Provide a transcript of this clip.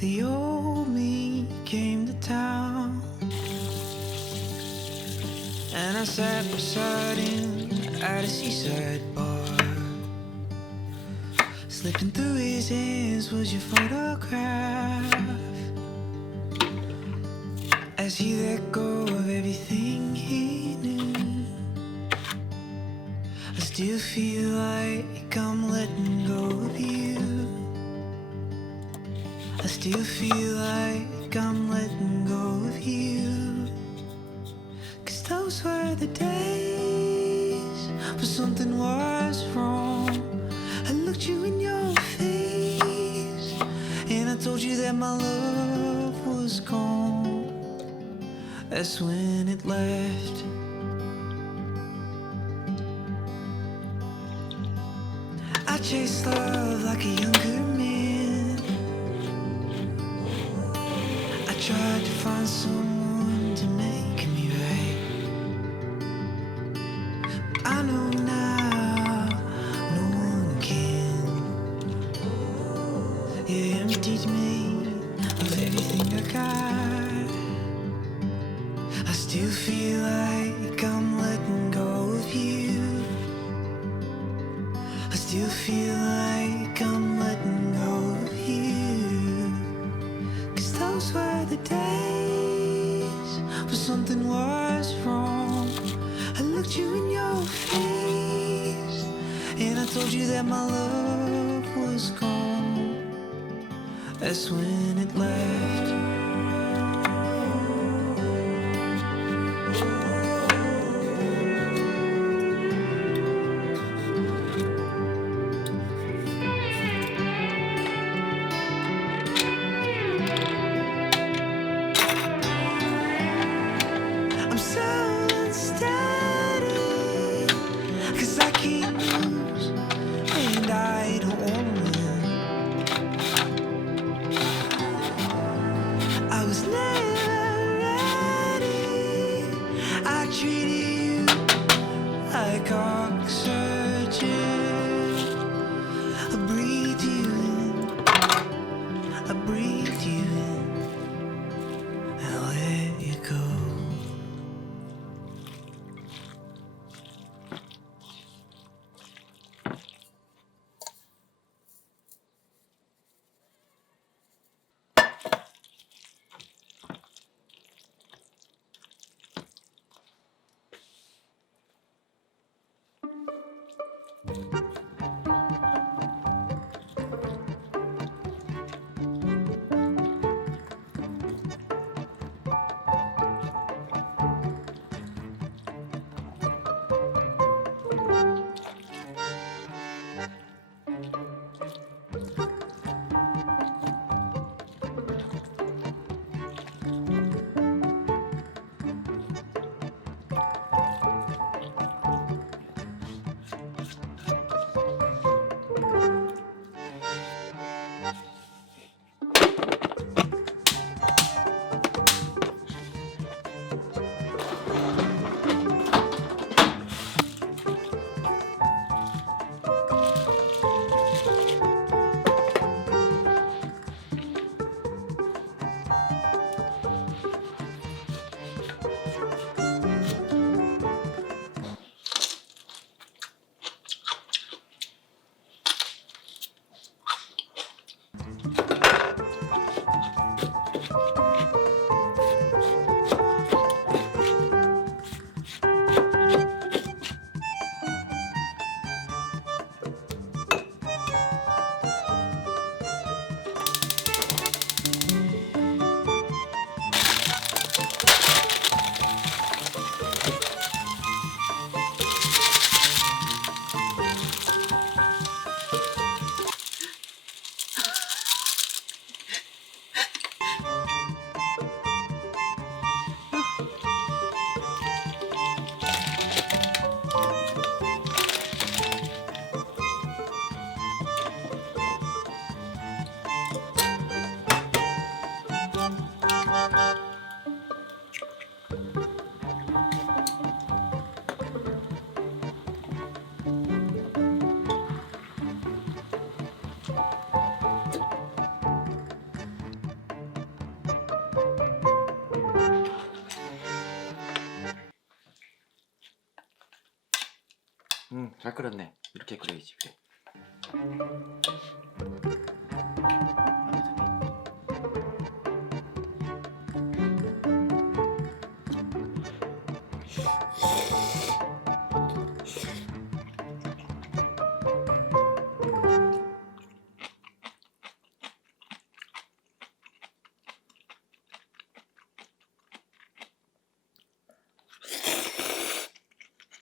The old me came to town, and I sat beside him at a seaside bar. Slipping through his hands was your photograph, as he let go of everything he knew. I still feel like I'm letting go of you. I still feel like I'm letting go of you. 'Cause those were the days when something was wrong. I looked you in your face and I told you that my love was gone. That's when it left. I chased love like a younger man. I tried to find someone to make me right. I know now no one can. You emptied me of everything I got. I still feel like I'm letting go of you. I still feel like I'm letting go of you. 'Cause those were the days when something was wrong. I looked you in your face and I told you that my love was gone. That's when it left. I'm so unsteady, 'cause I can't lose and I don't wanna win. I was never ready. I treated you like oxygen. I breathed you in, I breathed you in, and I let you go. 잘 끓였네. 이렇게 끓여야지. 그래.